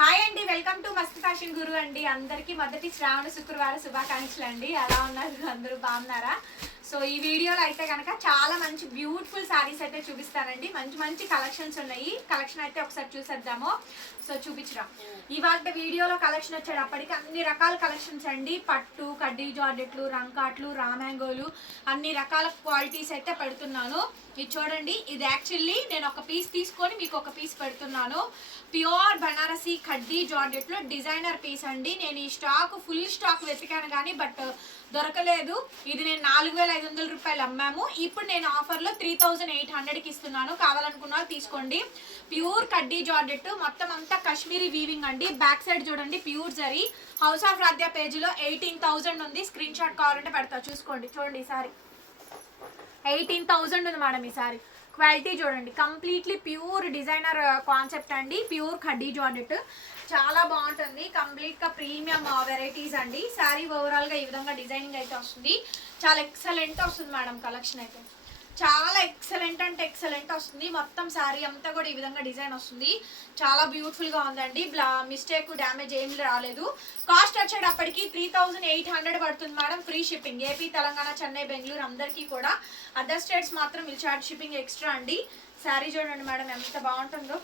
Hi అండి welcome to Mast fashion guru అండి. అందరికీ మొదటి శ్రావణ శుక్రవార శుభాకాంక్షలు అండి. ఎలా ఉన్నారు? అందరూ బాగున్నారా? సో ఈ వీడియోలో అయితే కనుక చాలా మంచి బ్యూటిఫుల్ శారీస్ అయితే చూపిస్తానండి. మంచి మంచి కలెక్షన్స్ ఉన్నాయి. కలెక్షన్ అయితే ఒకసారి చూసేద్దాము. సో చూపించడం. ఇవాళ వీడియోలో కలెక్షన్ వచ్చేటప్పటికి అన్ని రకాల కలెక్షన్స్ అండి. పట్టు కడ్డీ జార్డెట్లు రంకాట్లు రామాంగోలు అన్ని రకాల క్వాలిటీస్ అయితే పెడుతున్నాను. ఇది చూడండి ఇది యాక్చువల్లీ నేను ఒక పీస్ తీసుకొని మీకు ఒక పీస్ పెడుతున్నాను. ప్యూర్ బనారసి కడ్డీ జార్జెట్లో డిజైనర్ పీస్ అండి. నేను ఈ స్టాక్ ఫుల్ స్టాక్ వెతికాను కానీ బట్ దొరకలేదు. ఇది నేను నాలుగు వేల ఐదు వందల రూపాయలు అమ్మాము. ఇప్పుడు నేను ఆఫర్లో త్రీ థౌజండ్ ఎయిట్ హండ్రెడ్కి ఇస్తున్నాను. కావాలనుకున్న తీసుకోండి. ప్యూర్ కడ్డీ జార్జెట్ మొత్తం అంతా కశ్మీరీ వీవింగ్ అండి. బ్యాక్ సైడ్ చూడండి pure zari. House of Radhya పేజీలో ఎయిటీన్ థౌజండ్ ఉంది. స్క్రీన్ షాట్ కావాలంటే పెడతా. చూసుకోండి. చూడండి ఈసారి ఎయిటీన్ థౌజండ్ ఉంది మేడం ఈసారి క్వాలిటీ చూడండి. కంప్లీట్లీ ప్యూర్ డిజైనర్ కాన్సెప్ట్ అండి. ప్యూర్ కడ్డీ జాడెట్ చాలా బాగుంటుంది. కంప్లీట్గా ప్రీమియం వెరైటీస్ అండి. శారీ ఓవరాల్గా ఈ విధంగా డిజైనింగ్ అయితే వస్తుంది. చాలా ఎక్సలెంట్ వస్తుంది మేడం కలెక్షన్ అయితే. చాలా ఎక్సలెంట్ అంటే ఎక్సలెంట్ వస్తుంది. మొత్తం శారీ అంతా కూడా ఈ విధంగా డిజైన్ వస్తుంది. చాలా బ్యూటిఫుల్గా ఉందండి. బ్లా మిస్టేక్ డ్యామేజ్ ఏం రాలేదు. కాస్ట్ వచ్చేటప్పటికి త్రీ థౌజండ్ ఎయిట్ హండ్రెడ్ పడుతుంది madam free shipping AP Telangana Chennai Bengaluru అందరికీ కూడా. అదర్ స్టేట్స్ మాత్రం ఇల్ షార్ట్ షిప్పింగ్ ఎక్స్ట్రా అండి. శారీ చూడండి మేడం ఎంత బాగుంటుందో.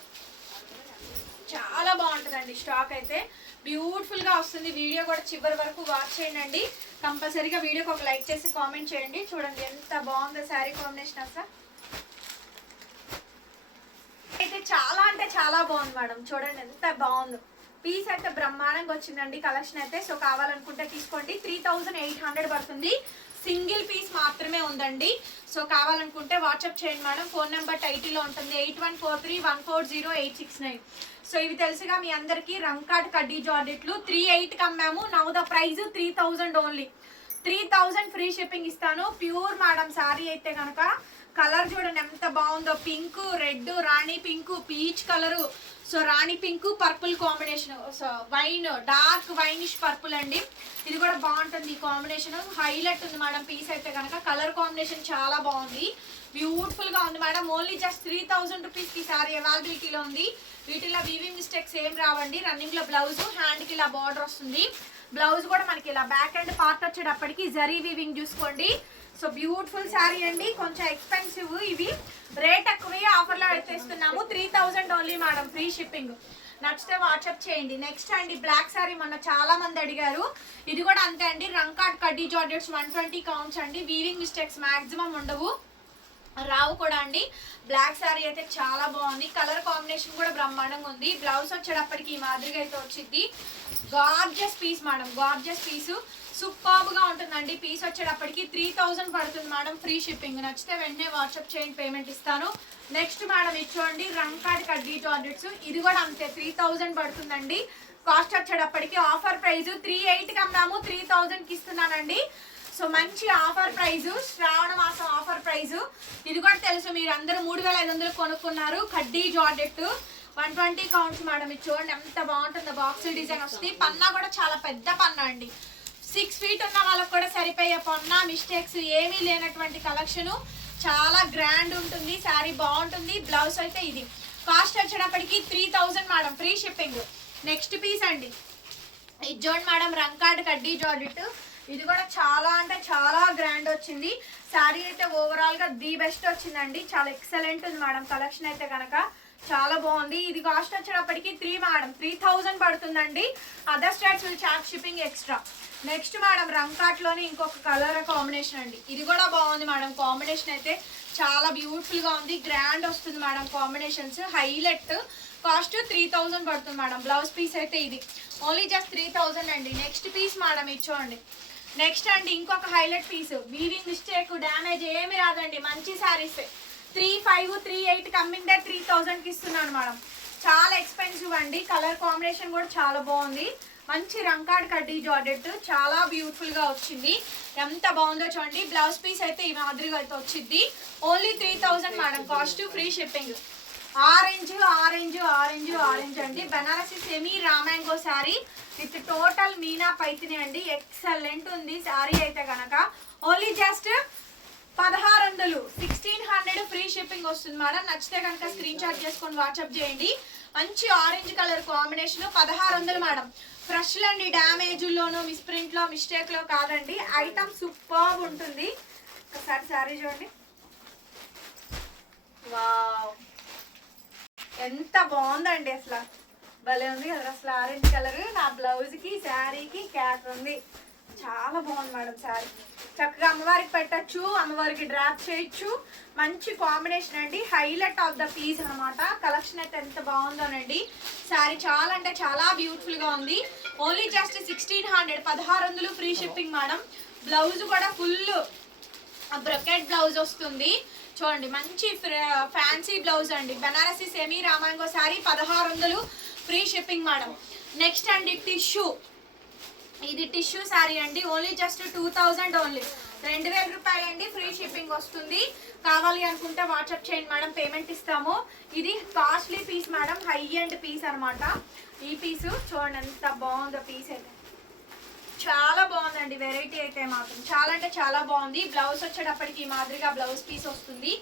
చాలా బాగుంటుందండి. స్టాక్ అయితే బ్యూటిఫుల్గా వస్తుంది. వీడియో కూడా చివరి వరకు వాచ్ చేయండి కంపల్సరీగా వీడియోకి ఒక లైక్ చేసి కామెంట్ చేయండి. చూడండి ఎంత బాగుందో శారీ కాంబినేషన్ అసలు. అయితే చాలా అంటే చాలా బాగుంది మేడం. చూడండి ఎంత బాగుందో. పీస్ అయితే బ్రహ్మాండంగా వచ్చిందండి. కలెక్షన్ అయితే సో కావాలనుకుంటే తీసుకోండి. త్రీ థౌజండ్ ఎయిట్ హండ్రెడ్ పడుతుంది. సింగిల్ పీస్ మాత్రమే ఉందండి. సో కావాలనుకుంటే వాట్సాప్ చేయండి మేడం. ఫోన్ నెంబర్ టైటిల్లో ఉంటుంది. Eight one four three one four zero eight six nine. So ఇవి తెలుసుగా మీ అందరికీ రంకాట్ కడ్డీ జాడెట్లు త్రీ ఎయిట్కి అమ్మాము now the price three thousand only. Three thousand free shipping ఇస్తాను. ప్యూర్ మేడం శారీ అయితే కనుక కలర్ చూడండి ఎంత బాగుందో. Pink red rani pink peach colour. So rani pink purple combination. So wine dark winish purple అండి. ఇది కూడా బాగుంటుంది ఈ కాంబినేషన్. హైలైట్ ఉంది మేడం పీస్ అయితే కనుక. కలర్ కాంబినేషన్ చాలా బాగుంది. బ్యూటిఫుల్గా ఉంది madam. Only just three thousand రూపీస్కి సారీ అవైలబిలిటీలో ఉంది. వీటిలో వీవింగ్ మిస్టేక్స్ ఏం రావండి. రన్నింగ్లో బ్లౌజ్ హ్యాండ్కి ఇలా బార్డర్ వస్తుంది. బ్లౌజ్ కూడా మనకి ఇలా బ్యాక్ అండ్ పార్ట్ వచ్చేటప్పటికి జరీ వీవింగ్ చూసుకోండి. సో బ్యూటిఫుల్ శారీ అండి. కొంచెం ఎక్స్పెన్సివ్ ఇవి. రేట్ ఎక్కువే ఆఫర్లో పెట్టేస్తున్నాము. Three thousand only madam free shipping నచ్చితే వాట్సాప్ చేయండి. నెక్స్ట్ అండి బ్లాక్ శారీ మొన్న చాలా మంది అడిగారు. ఇది కూడా అంతే అండి. రంకాట్ కడ్డీ జార్జెట్స్ వన్ ట్వంటీ కౌంట్స్ అండి. వీవింగ్ మిస్టేక్స్ మాక్సిమం ఉండవు. రావు కూడా అండి. బ్లాక్ శారీ అయితే చాలా బాగుంది. కలర్ కాంబినేషన్ కూడా బ్రహ్మాండంగా ఉంది. బ్లౌజ్ వచ్చేటప్పటికి ఈ మాదిరిగా అయితే వచ్చింది. Gorgeous piece madam gorgeous piece సూపర్బ్గా ఉంటుందండి. పీస్ వచ్చేటప్పటికి త్రీ థౌజండ్ పడుతుంది మేడం ఫ్రీ షిప్పింగ్ నచ్చితే వెంటనే వాట్సాప్ చేయండి పేమెంట్ ఇస్తాను. నెక్స్ట్ మేడం ఇచ్చోండి రంకాడ్ కడ్డీ టాయిలెట్స్ ఇది కూడా అంతే త్రీ థౌజండ్ పడుతుందండి. కాస్ట్ వచ్చేటప్పటికి ఆఫర్ ప్రైస్ త్రీ ఎయిట్కి అమ్మాము త్రీ థౌజండ్కి ఇస్తున్నానండి. సో మంచి ఆఫర్ ప్రైజు శ్రావణ మాసం ఆఫర్ ప్రైజు ఇది కూడా తెలుసు మీరు అందరూ మూడు వేల ఐదు వందలు కొనుక్కున్నారు కడ్డీ georgette one twenty counts madam ఇది చూడండి ఎంత బాగుంటుందో బాక్స్ డిజైన్ వస్తుంది. పన్నా కూడా చాలా పెద్ద పన్నా అండి. సిక్స్ ఫీట్ ఉన్న వాళ్ళకి కూడా సరిపోయే పొన్న మిస్టేక్స్ ఏమీ లేనటువంటి కలెక్షన్ చాలా గ్రాండ్ ఉంటుంది శారీ బాగుంటుంది బ్లౌజ్ అయితే ఇది. కాస్ట్ వచ్చేటప్పటికి three thousand madam free shipping next piece అండి. ఇది చూడండి మేడం రంకాడ్ కడ్డీ జాడెట్ ఇది కూడా చాలా అంటే చాలా గ్రాండ్ వచ్చింది. శారీ అయితే ఓవరాల్గా ది బెస్ట్ వచ్చిందండి. చాలా ఎక్సలెంట్ ఉంది మేడం కలెక్షన్ అయితే కనుక. చాలా బాగుంది. ఇది కాస్ట్ వచ్చేటప్పటికి త్రీ మేడం త్రీ థౌజండ్ పడుతుందండి. Other states will charge shipping extra next madam రంకాట్లోనే ఇంకొక కలర్ కాంబినేషన్ అండి. ఇది కూడా బాగుంది మేడం కాంబినేషన్ అయితే చాలా బ్యూటిఫుల్గా ఉంది. గ్రాండ్ వస్తుంది madam combinations highlight cost three thousand పడుతుంది మేడం బ్లౌజ్ పీస్ అయితే ఇది. ఓన్లీ జస్ట్ త్రీ థౌజండ్ అండి. నెక్స్ట్ పీస్ మేడం ఇచ్చోండి నెక్స్ట్ అండి ఇంకొక highlight piece weaving mistake damage ఏమి రాదండి. మంచి saris three five three eight coming three థౌజండ్కి ఇస్తున్నాను మేడం. చాలా ఎక్స్పెన్సివ్ అండి. కలర్ కాంబినేషన్ కూడా చాలా బాగుంది. మంచి రంకాడ్ కడ్డీ జాడెట్ చాలా బ్యూటిఫుల్గా వచ్చింది. ఎంత బాగుందో చూడండి. బ్లౌజ్ పీస్ అయితే ఈ మాదిరిగా అయితే వచ్చింది. Only three thousand madam. Cost free shipping. Orange orange orange orange అండి. బనారసి సెమీ రామాంగో శారీ విత్ టోటల్ మీనా పైతిని అండి. ఎక్సలెంట్ ఉంది. శారీ అయితే కనుక ఓన్లీ జస్ట్ పదహారు వందలు సిక్స్టీన్ హండ్రెడ్ ఫ్రీ షిప్పింగ్ వస్తుంది మేడం నచ్చితే కనుక స్క్రీన్ షాట్ చేసుకొని వాట్సాప్ చేయండి. మంచి ఆరెంజ్ కలర్ కాంబినేషన్ పదహారు వందలు మేడం ఫ్రెష్ అండి. డ్యామేజ్లోను మిస్ప్రింట్లో మిస్టేక్లో కాదండి. ఐటమ్ సూపర్ ఉంటుంది. ఒకసారి శారీ చూడండి. వావ్ ఎంత బాగుందండి అసలు. భలే ఉంది కదా అసలు ఆరెంజ్ కలర్ నా బ్లౌజ్కి శారీకి క్యాట్ ఉంది. చాలా బాగుంది మేడం శారీ చక్కగా అమ్మవారికి పెట్టచ్చు అమ్మవారికి డ్రాప్ చేయొచ్చు. మంచి కాంబినేషన్ అండి. హైలైట్ ఆఫ్ ద పీస్ అన్నమాట. కలెక్షన్ అయితే ఎంత బాగుందోనండి శారీ చాలా అంటే చాలా బ్యూటిఫుల్గా ఉంది. ఓన్లీ జస్ట్ సిక్స్టీన్ హండ్రెడ్ పదహారు వందలు ఫ్రీ షిప్పింగ్ మేడం. బ్లౌజ్ కూడా ఫుల్ బ్రొకెట్ బ్లౌజ్ వస్తుంది. చూడండి మంచి ఫ్యాన్సీ బ్లౌజ్ అండి. బెనారసి సెమీ రామాంగో శారీ పదహారు వందలు ఫ్రీ షిప్పింగ్ మేడం. నెక్స్ట్ అండి టిష్యూ ఇది టిష్యూ శారీ అండి. Only just two thousand only రెండు వేల రూపాయలు అండి ఫ్రీ షిప్పింగ్ వస్తుంది. కావాలి అనుకుంటే వాట్సాప్ చేయండి మేడం. పేమెంట్ ఇస్తాము. ఇది costly piece madam. High and piece అనమాట ఈ పీసు చూడండి ఎంత బాగుందో పీస్ అయితే. చాలా బాగుందండి. వెరైటీ అయితే మాత్రం. చాలా అంటే చాలా బాగుంది. బ్లౌజ్ వచ్చేటప్పటికి ఈ మాదిరిగా బ్లౌజ్ పీస్ వస్తుంది.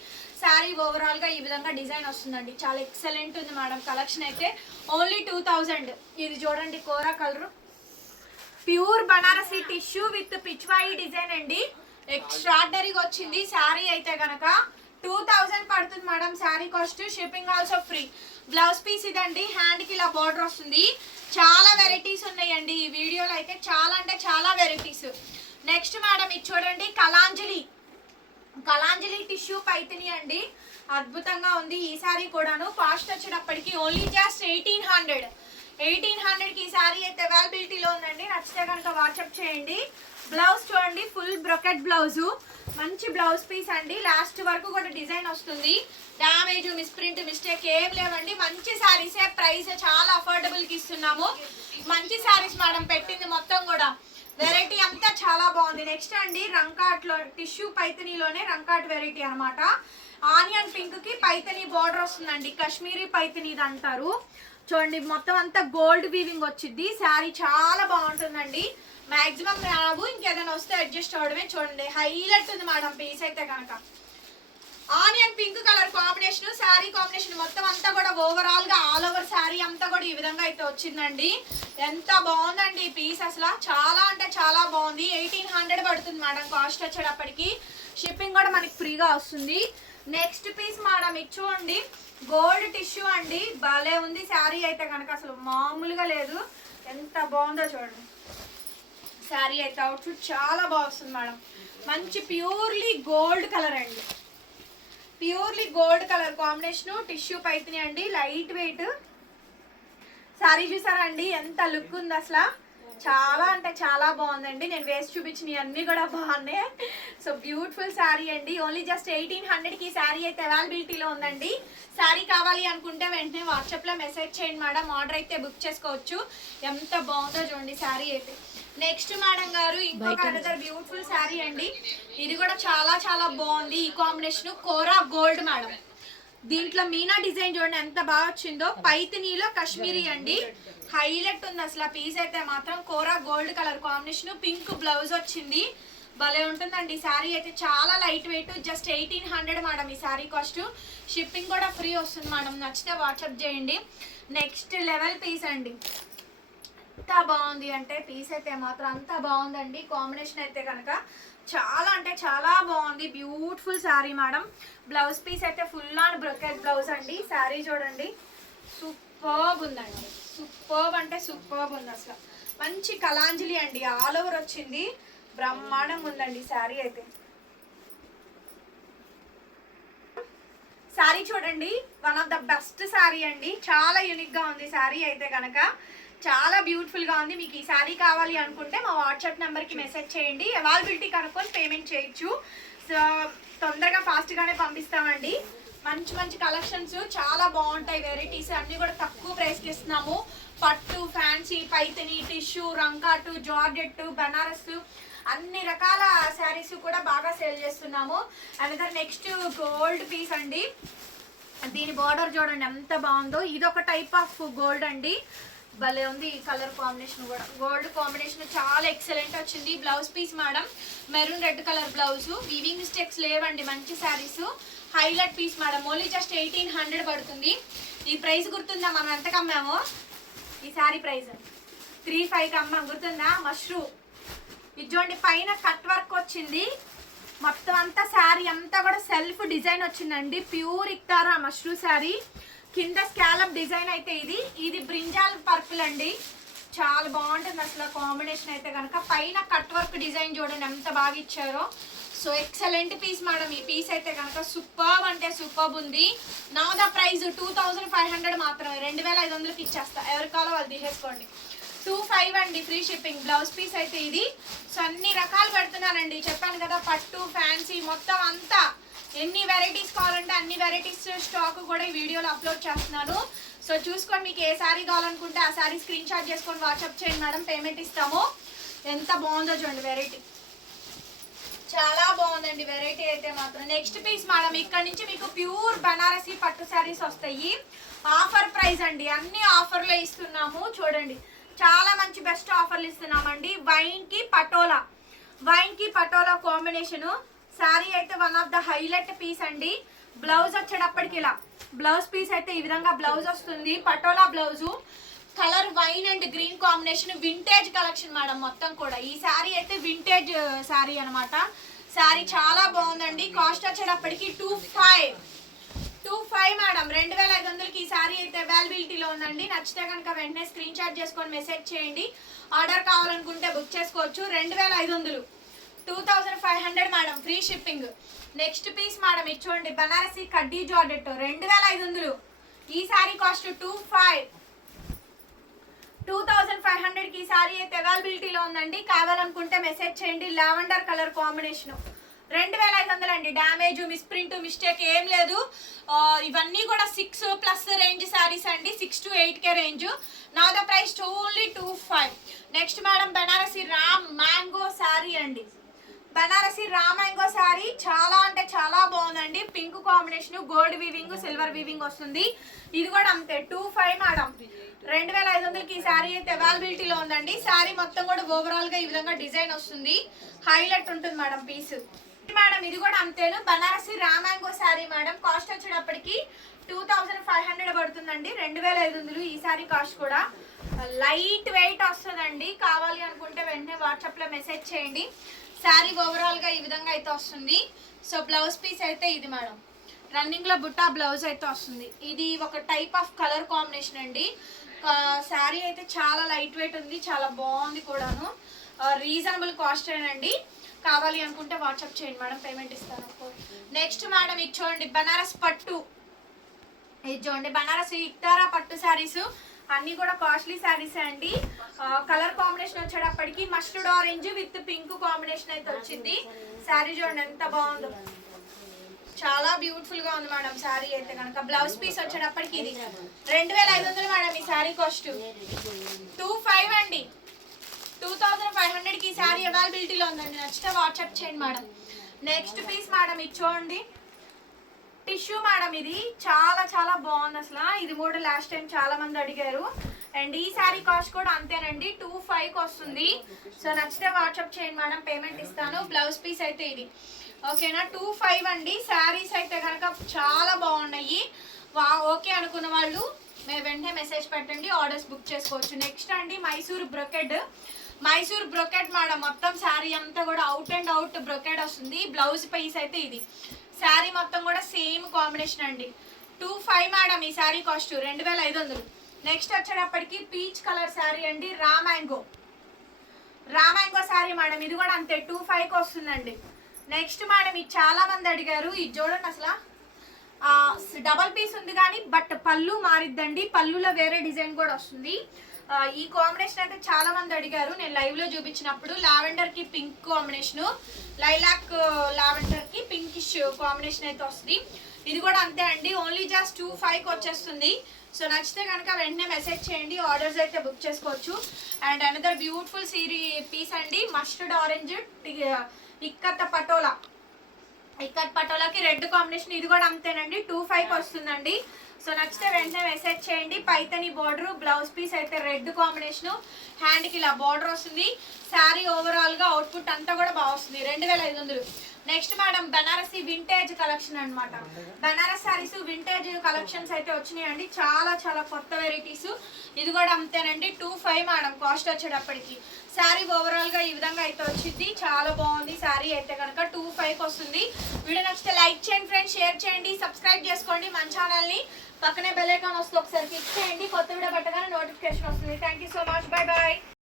శారీ ఓవరాల్గా ఈ విధంగా డిజైన్ వస్తుందండి. చాలా ఎక్సలెంట్ ఉంది మేడం. కలెక్షన్ అయితే ఓన్లీ టూ థౌజండ్ ఇది చూడండి kora colour pure Banarasi tissue with pichwai design అండి. ఎక్స్ట్రాడనరీగా వచ్చింది. శారీ అయితే కనుక టూ థౌజండ్ పడుతుంది madam sari cost. Shipping also free blouse piece ఇదండి. హ్యాండ్కి ఇలా బార్డర్ వస్తుంది. చాలా వెరైటీస్ ఉన్నాయండి. ఈ వీడియోలో అయితే చాలా అంటే చాలా వెరైటీస్ నెక్స్ట్ మేడం ఇది చూడండి. కలాంజలి కలాంజలి టిష్యూ పైతిని అండి. అద్భుతంగా ఉంది ఈ సారీ కూడాను. కాస్ట్ వచ్చేటప్పటికి only just eighteen hundred eighteen హండ్రెడ్కి ఈ సారీ అయితే అవైలబిలిటీలో ఉందండి. నచ్చితే కనుక వాట్సాప్ చేయండి. బ్లౌజ్ చూడండి ఫుల్ బ్రొకెట్ బ్లౌజ్ మంచి బ్లౌజ్ పీస్ అండి. లాస్ట్ వరకు కూడా డిజైన్ వస్తుంది. డామేజ్ మిస్ప్రింట్ మిస్టేక్ ఏం లేవండి. మంచి సారీసే ప్రైస్ చాలా అఫోర్డబుల్కి ఇస్తున్నాము. మంచి సారీస్ మేడం పెట్టింది మొత్తం కూడా. వెరైటీ అంతా చాలా బాగుంది. నెక్స్ట్ అండి రంకాట్లో టిష్యూ పైతనీలోనే రంకాట్ వెరైటీ అనమాట ఆనియన్ పింక్కి పైతనీ బార్డర్ వస్తుందండి. కాశ్మీరీ పైతనీది అంటారు. చూడండి మొత్తం అంతా గోల్డ్ వీవింగ్ వచ్చింది శారీ చాలా బాగుంటుందండి. మాక్సిమం రావు ఇంకేదైనా వస్తే అడ్జస్ట్ అవడమే చూడండి. హైలైట్ ఉంది మేడం పీస్ అయితే కనుక. Onion pink colour combination sari combination మొత్తం అంతా కూడా ఓవరాల్గా ఆల్ ఓవర్ శారీ అంతా కూడా ఈ విధంగా అయితే వచ్చిందండి. ఎంత బాగుందండి ఈ పీస్ అసలు. చాలా అంటే చాలా బాగుంది. ఎయిటీన్ హండ్రెడ్ పడుతుంది మేడం కాస్ట్ వచ్చేటప్పటికి. షిప్పింగ్ కూడా మనకి ఫ్రీగా వస్తుంది. నెక్స్ట్ పీస్ మేడం ఇది చూడండి. గోల్డ్ టిష్యూ అండి. భలే ఉంది శారీ అయితే కనుక అసలు మామూలుగా లేదు. ఎంత బాగుందో చూడండి. శారీ అయితే అవుట్ఫిట్ చాలా బాగుంది మేడం మంచి ప్యూర్లీ గోల్డ్ కలర్ అండి. Purely gold colour combination tissue Paithani అండి. లైట్ వెయిట్ శారీ చూసారా అండి? ఎంత లుక్ ఉంది అసలు. చాలా అంటే చాలా బాగుందండి. నేను వేసి చూపించిన అన్ని కూడా బాగున్నాయి. సో బ్యూటిఫుల్ శారీ అండి. ఓన్లీ జస్ట్ ఎయిటీన్ హండ్రెడ్కి శారీ అయితే అవైలబిలిటీలో ఉందండి. శారీ కావాలి అనుకుంటే వెంటనే వాట్సాప్లో మెసేజ్ చేయండి మేడం. ఆర్డర్ అయితే బుక్ చేసుకోవచ్చు. ఎంత బాగుందో చూడండి శారీ అయితే. నెక్స్ట్ మేడం గారు ఇంకొక అనదర్ బ్యూటిఫుల్ శారీ అండి. ఇది కూడా చాలా చాలా బాగుంది. ఈ కాంబినేషన్ కోరా గోల్డ్ మేడం. దీంట్లో మీనా డిజైన్ చూడండి ఎంత బాగా వచ్చిందో. పైతినీలో కాశ్మీరీ అండి. హైలైట్ ఉంది అసలు పీస్ అయితే మాత్రం. Kora gold colour combination. Pink blouse వచ్చింది. భలే ఉంటుందండి. శారీ అయితే చాలా light weight. Just eighteen hundred madam ఈ శారీ కాస్ట్. షిప్పింగ్ కూడా ఫ్రీ వస్తుంది మేడం. నచ్చితే వాట్సాప్ చేయండి. నెక్స్ట్ లెవెల్ పీస్ అండి. ఎంత బాగుంది అంటే పీస్ అయితే మాత్రం అంత బాగుందండి. కాంబినేషన్ అయితే కనుక చాలా అంటే చాలా బాగుంది. Beautiful sari madam blouse piece అయితే ఫుల్ ఆన్ బ్రొకెట్ బ్లౌజ్ అండి. శారీ చూడండి. సూపర్బ్ ఉందండి. సూపర్బ్ అంటే సూపర్బ్ ఉంది అసలు. మంచి కలాంజలి అండి. ఆల్ ఓవర్ వచ్చింది. బ్రహ్మాండం ఉందండి శారీ అయితే. శారీ చూడండి. One of the best sari అండి. చాలా యూనిక్గా ఉంది శారీ అయితే కనుక చాలా బ్యూటిఫుల్గా ఉంది. మీకు ఈ శారీ కావాలి అనుకుంటే మా వాట్సాప్ నెంబర్కి మెసేజ్ చేయండి. అవైలబిలిటీ కనుక్కొని పేమెంట్ చేయొచ్చు. సో తొందరగా ఫాస్ట్ గానే పంపిస్తామండి. మంచి మంచి కలెక్షన్స్ చాలా బాగుంటాయి వెరైటీస్ అన్ని కూడా తక్కువ ప్రైస్కి ఇస్తున్నాము. పట్టు fancy Paithani tissue rangkat georgette Banaras అన్ని రకాల శారీస్ కూడా బాగా సేల్ చేస్తున్నాము. అనదర్ నెక్స్ట్ గోల్డ్ పీస్ అండి. దీని బార్డర్ చూడండి ఎంత బాగుందో. ఇది ఒక టైప్ ఆఫ్ గోల్డ్ అండి. భలే ఉంది ఈ కలర్ కాంబినేషన్ కూడా. గోల్డ్ కాంబినేషన్ చాలా ఎక్సలెంట్ వచ్చింది. Blouse piece madam maroon red colour blouse. Weaving mistakes లేవండి మంచి saris. Highlight piece madam only just eighteen hundred పడుతుంది. ఈ ప్రైస్ గుర్తుందా మనం ఎంతకు అమ్మామో ఈ శారీ ప్రైస్. త్రీ ఫైవ్కి అమ్మాం గుర్తుందా? మష్రూమ్ ఇది చూడండి పైన కట్ వర్క్ వచ్చింది. మొత్తం అంతా శారీ అంతా కూడా సెల్ఫ్ డిజైన్ వచ్చిందండి. ప్యూర్ ఇక్తారా మష్రూ శారీ. కింద స్కాలప్ డిజైన్ అయితే ఇది. ఇది బ్రింజాల్ పర్పుల్ అండి. చాలా బాగుంటుంది అసలు కాంబినేషన్ అయితే కనుక పైన కట్ వర్క్ డిజైన్ చూడండి ఎంత బాగా ఇచ్చారో. సో ఎక్సలెంట్ పీస్ మేడం ఈ పీస్ అయితే కనుక సూపర్ అంటే సూపర్ ఉంది. నా the price two thousand five hundred మాత్రమే. రెండు వేల ఐదు వందలకి ఇచ్చేస్తా. ఎవరి కాలో వాళ్ళు తీసేసుకోండి. టూ ఫైవ్ అండి ఫ్రీ షిప్పింగ్ బ్లౌజ్ పీస్ అయితే ఇది. సో అన్ని రకాలు పెడుతున్నానండి. చెప్పాను కదా పట్టు ఫ్యాన్సీ మొత్తం అంతా. ఎన్ని వెరైటీస్ కావాలంటే అన్ని వెరైటీస్ స్టాక్ కూడా ఈ వీడియోలో అప్లోడ్ చేస్తున్నాను. సో చూసుకొని మీకు ఏ శారీ కావాలనుకుంటే ఆ శారీ స్క్రీన్ షాట్ చేసుకొని వాట్సాప్ చేయండి మేడం పేమెంట్ ఇస్తాము. ఎంత బాగుందో చూడండి వెరైటీ చాలా బాగుందండి వెరైటీ అయితే మాత్రం. నెక్స్ట్ పీస్ మేడం ఇక్కడ నుంచి మీకు ప్యూర్ బనారసి పట్టు శారీస్ వస్తాయి. ఆఫర్ ప్రైస్ అండి అన్ని ఆఫర్లో ఇస్తున్నాము. చూడండి చాలా మంచి బెస్ట్ ఆఫర్లు ఇస్తున్నామండి. వైన్కి పటోలా. వైన్కి పటోలా కాంబినేషన్ శారీ అయితే one of the highlight piece అండి. బ్లౌజ్ వచ్చేటప్పటికి ఇలా. బ్లౌజ్ పీస్ అయితే ఈ విధంగా బ్లౌజ్ వస్తుంది. Patola blouse colour wine and green combination vintage collection madam మొత్తం కూడా. ఈ శారీ అయితే వింటేజ్ శారీ అనమాట శారీ చాలా బాగుందండి. కాస్ట్ వచ్చేటప్పటికి two five two five madam రెండు వేల ఐదు వందలకి ఈ శారీ అయితే అవైలబిలిటీలో ఉందండి. నచ్చితే కనుక వెంటనే స్క్రీన్ షాట్ చేసుకొని మెసేజ్ చేయండి. ఆర్డర్ కావాలనుకుంటే బుక్ చేసుకోవచ్చు. రెండు వేల ఐదు వందలు. Two thousand five hundred madam free shipping. Next piece madam ఇది చూడండి బనారసి కడ్డీ జార్డెట్ రెండు వేల ఐదు వందలు. ఈ sari cost two five. Two thousand five హండ్రెడ్కి ఈ సారీ అయితే అవైలబిలిటీలో ఉందండి. కావాలనుకుంటే మెసేజ్ చేయండి. Lavender colour combination. రెండు వేల ఐదు వందలు అండి. డ్యామేజ్ మిస్ప్రింట్ మిస్టేక్ ఏం లేదు. ఇవన్నీ కూడా సిక్స్ ప్లస్ రేంజ్ శారీస్ అండి. Six to eight K range. నా the price only two five. Next madam Banarasi Ram mango sari అండి. బనారసి రామాంగో శారీ. చాలా అంటే చాలా బాగుందండి. Pink combination gold weaving silver weaving వస్తుంది. ఇది కూడా అంతే టూ ఫైవ్ మేడం. రెండు వేల ఐదు వందలకి ఈ శారీ అయితే అవైలబిలిటీలో ఉందండి. శారీ మొత్తం కూడా ఓవరాల్గా ఈ విధంగా డిజైన్ వస్తుంది. హైలైట్ ఉంటుంది మేడం పీస్ మేడం ఇది కూడా అంతేను. బనారసి రామాంగో శారీ మేడం. కాస్ట్ వచ్చేటప్పటికి టూ థౌజండ్ ఫైవ్ హండ్రెడ్ పడుతుందండి. రెండు వేల ఐదు వందలు ఈ శారీ కాస్ట్ కూడా. లైట్ వెయిట్ వస్తుందండి. కావాలి అనుకుంటే వెంటనే వాట్సాప్లో మెసేజ్ చేయండి. శారీ ఓవరాల్గా ఈ విధంగా అయితే వస్తుంది. సో బ్లౌజ్ పీస్ అయితే ఇది మేడం. రన్నింగ్లో బుట్టా బ్లౌజ్ అయితే వస్తుంది. ఇది ఒక టైప్ ఆఫ్ కలర్ కాంబినేషన్ అండి. శారీ అయితే చాలా లైట్ వెయిట్ ఉంది చాలా బాగుంది కూడాను. రీజనబుల్ కాస్ట్ అండి కావాలి అనుకుంటే వాట్సాప్ చేయండి మేడం పేమెంట్ ఇస్తాను. నెక్స్ట్ మేడం ఇది చూడండి బనారస్ పట్టు. ఇది చూడండి బనారస్ ఇక్తారా పట్టు శారీస్. అన్ని కూడా కాస్ట్లీ శారీసే అండి. కలర్ కాంబినేషన్ వచ్చేటప్పటికి mustard orange with pink combination అయితే వచ్చింది. శారీ చూడండి ఎంత బాగుందో. చాలా బ్యూటిఫుల్గా ఉంది మేడం శారీ అయితే కనుక. బ్లౌజ్ పీస్ వచ్చేటప్పటికి ఇది. రెండు వేల ఐదు వందలు మేడం ఈ శారీ కాస్ట్ టూ ఫైవ్ అండి. టూ థౌజండ్ ఫైవ్ హండ్రెడ్కి ఈ శారీ అవైలబిలిటీలో ఉందండి. నచ్చితే వాట్సాప్ చేయండి మేడం. నెక్స్ట్ పీస్ మేడం ఇది చూడండి. టిష్యూ మేడం ఇది. చాలా చాలా బాగుంది అసలు. ఇది కూడా లాస్ట్ టైం చాలా మంది అడిగారు. అండ్ ఈ శారీ కాస్ట్ కూడా అంతేనండి. టూ ఫైవ్కి వస్తుంది. సో నచ్చితే వాట్సాప్ చేయండి మేడం పేమెంట్ ఇస్తాను. బ్లౌజ్ పీస్ అయితే ఇది. ఓకేనా? టూ ఫైవ్ అండి. శారీస్ అయితే కనుక చాలా బాగున్నాయి. వా ఓకే అనుకున్న వాళ్ళు మేము వెంటనే మెసేజ్ పెట్టండి. ఆర్డర్స్ బుక్ చేసుకోవచ్చు. నెక్స్ట్ అండి Mysore brocade. Mysore brocade madam మొత్తం శారీ అంతా కూడా అవుట్ అండ్ అవుట్ బ్రొకెడ్ వస్తుంది. బ్లౌజ్ పీస్ అయితే ఇది. శారీ మొత్తం కూడా సేమ్ కాంబినేషన్ అండి. టూ ఫైవ్ మేడం ఈ శారీ కాస్ట్. రెండు వేల ఐదు వందలు. నెక్స్ట్ వచ్చేటప్పటికి పీచ్ కలర్ శారీ అండి raw mango raw mango sari madam ఇది కూడా అంతే టూ ఫైవ్కి వస్తుందండి. నెక్స్ట్ మేడం ఇది చాలా మంది అడిగారు ఇది చూడండి అసలు. డబల్ పీస్ ఉంది కానీ బట్ పళ్ళు మారిద్దండి పళ్ళులో వేరే డిజైన్ కూడా వస్తుంది. ఈ కాంబినేషన్ అయితే చాలా మంది అడిగారు నేను లైవ్లో చూపించినప్పుడు లావెండర్కి పింక్ కాంబినేషన్ లైలాక్ లావెండర్కి పింకిష్ కాంబినేషన్ అయితే వస్తుంది. ఇది కూడా అంతే అండి ఓన్లీ జస్ట్ టూ ఫైవ్కి వచ్చేస్తుంది. సో నచ్చితే కనుక వెంటనే మెసేజ్ చేయండి ఆర్డర్స్ అయితే బుక్ చేసుకోవచ్చు. And another beautiful sari piece అండి మస్టర్డ్ ఆరెంజ్ ఇక్కత్త పటోలా. ఇక్కత్ పటోలాకి రెడ్ కాంబినేషన్ ఇది కూడా అంతేనండి టూ ఫైవ్ వస్తుందండి. సో నచ్చితే వెంటనే మెసేజ్ చేయండి పైతని బార్డర్ బ్లౌజ్ పీస్ అయితే రెడ్ కాంబినేషన్ హ్యాండ్కి ఇలా బార్డర్ వస్తుంది. శారీ ఓవరాల్గా అవుట్పుట్ అంతా కూడా బాగా వస్తుంది రెండు వేల ఐదు వందలు. Next madam Banarasi vintage collection అనమాట బనారస్ శారీస్ వింటేజ్ కలెక్షన్స్ అయితే వచ్చినాయండి. చాలా చాలా కొత్త వెరైటీస్ ఇది కూడా అంతేనండి. టూ ఫైవ్ మేడం కాస్ట్ వచ్చేటప్పటికి. శారీ ఓవరాల్గా ఈ విధంగా అయితే వచ్చింది. చాలా బాగుంది శారీ అయితే కనుక టూ ఫైవ్కి వస్తుంది. వీడియో నచ్చితే లైక్ చేయండి ఫ్రెండ్స్ షేర్ చేయండి సబ్స్క్రైబ్ చేసుకోండి మన ఛానల్ని పక్కనే బెల్ ఐకాన్ వస్తుంది ఒకసారి క్లిక్ చేయండి. కొత్త వీడియో పట్టగానే నోటిఫికేషన్ వస్తుంది. Thank you so much bye bye